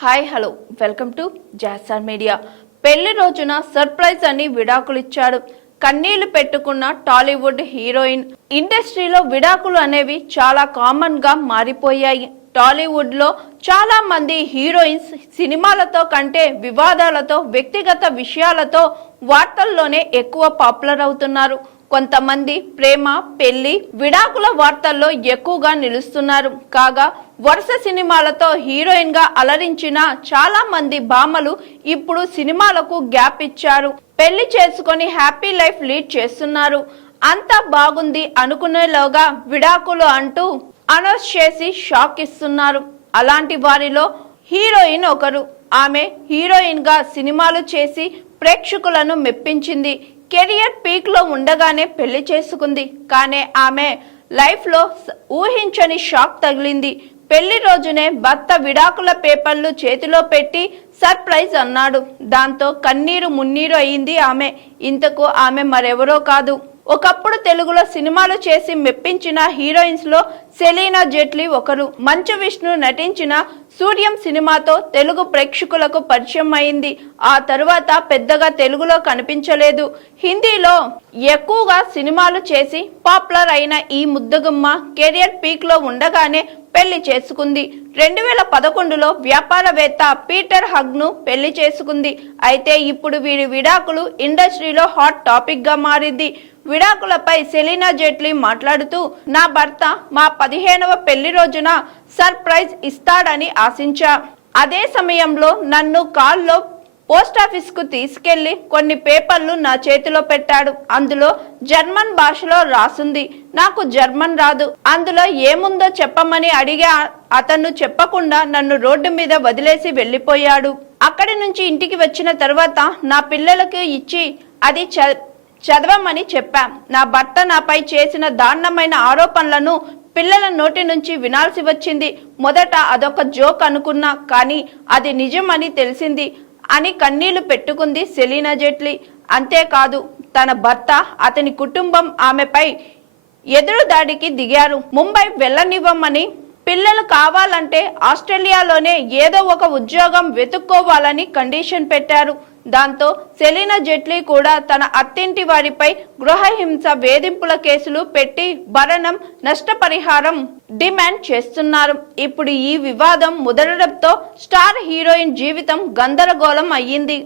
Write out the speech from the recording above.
Hi hello welcome to జాస్టార్ media. పెళ్లి రోజున సర్ప్రైజ్ అని విడాకులిచ్చాడు. కన్నీళ్లు పెట్టుకున్న టాలీవుడ్ హీరోయిన్. ఇండస్ట్రీలో విడాకులు అనేవి చాలా కామన్ గా మారిపోయాయి. టాలీవుడ్ లో చాలా మంది హీరోయిన్స్ సినిమాలతో కంటే వివాదాలతో, వ్యక్తిగత విషయాలతో వార్తల్లోనే ఎక్కువ పాపులర్ అవుతున్నారు. కొంతమంది ప్రేమ, పెళ్లి, విడాకుల వార్తల్లో ఎక్కువగా నిలుస్తున్నారు. కాగా వరుస సినిమాలతో హీరోయిన్ గా అలరించిన చాలా మంది భామలు ఇప్పుడు సినిమాలకు గ్యాప్ ఇచ్చారు. పెళ్లి చేసుకొని హ్యాపీ లైఫ్ లీడ్ చేస్తున్నారు. అంతా బాగుంది అనుకునేలోగా విడాకులు అంటూ అనౌన్స్ చేసి షాక్ ఇస్తున్నారు. అలాంటి వారిలో హీరోయిన్ ఒకరు. ఆమె హీరోయిన్ గా సినిమాలు చేసి ప్రేక్షకులను మెప్పించింది. కెరియర్ పీక్ లో ఉండగానే పెళ్లి చేసుకుంది. కానీ ఆమె లైఫ్ లో ఊహించని షాక్ తగిలింది. పెళ్లి రోజునే భర్త విడాకుల పేపర్లు చేతిలో పెట్టి సర్ప్రైజ్ అన్నాడు. దాంతో కన్నీరు మున్నీరు అయింది ఆమె. ఇంతకు ఆమె మరెవరో కాదు, ఒకప్పుడు తెలుగులో సినిమాలు చేసి మెప్పించిన హీరోయిన్స్ లో సెలీనా జెట్లీ ఒకరు. మంచు విష్ణు నటించిన సూర్యం సినిమాతో తెలుగు ప్రేక్షకులకు పరిచయం అయింది. ఆ తరువాత పెద్దగా తెలుగులో కనిపించలేదు. హిందీలో ఎక్కువగా సినిమాలు చేసి పాపులర్ అయిన ఈ ముద్దగుమ్మ కెరియర్ పీక్ లో ఉండగానే పెళ్లి చేసుకుంది. 2011లో వ్యాపారవేత్త పీటర్ హగ్ ను పెళ్లి చేసుకుంది. అయితే ఇప్పుడు వీరి విడాకులు ఇండస్ట్రీలో హాట్ టాపిక్ గా మారింది. విడాకులపై సెలీనా జెట్లీ మాట్లాడుతూ, నా భర్త మా 15వ పెళ్లి రోజున సర్ప్రైజ్ ఇస్తాడని ఆశించా. అదే సమయంలో నన్ను కాల్లో పోస్టాఫీస్ కు తీసుకెళ్లి కొన్ని పేపర్లు నా చేతిలో పెట్టాడు. అందులో జర్మన్ భాషలో రాసుంది. నాకు జర్మన్ రాదు. అందులో ఏముందో చెప్పమని అడిగా. అతను చెప్పకుండా నన్ను రోడ్డు మీద వదిలేసి వెళ్లిపోయాడు. అక్కడి నుంచి ఇంటికి వచ్చిన తర్వాత నా పిల్లలకు ఇచ్చి అది చదవమని చెప్పా. నా భర్త నాపై చేసిన దారుణమైన ఆరోపణలను పిల్లల నోటి నుంచి వినాల్సి వచ్చింది. మొదట అదొక జోక్ అనుకున్నా, కానీ అది నిజమని తెలిసింది అని కన్నీళ్లు పెట్టుకుంది సెలీనా జెట్లీ. అంతేకాదు, తన భర్త, అతని కుటుంబం ఆమెపై ఎదురుదాడికి దిగారు. ముంబై వెళ్ళనివ్వమని, పిల్లలు కావాలంటే ఆస్ట్రేలియాలోనే ఏదో ఒక ఉద్యోగం వెతుక్కోవాలని కండిషన్ పెట్టారు. దాంతో సెలీనా జెట్లీ కూడా తన అత్తింటి వారిపై గృహహింస, వేధింపుల కేసులు పెట్టి భరణం, నష్టపరిహారం డిమాండ్ చేస్తున్నారు. ఇప్పుడు ఈ వివాదం ముదరడంతో స్టార్ హీరోయిన్ జీవితం గందరగోళం అయ్యింది.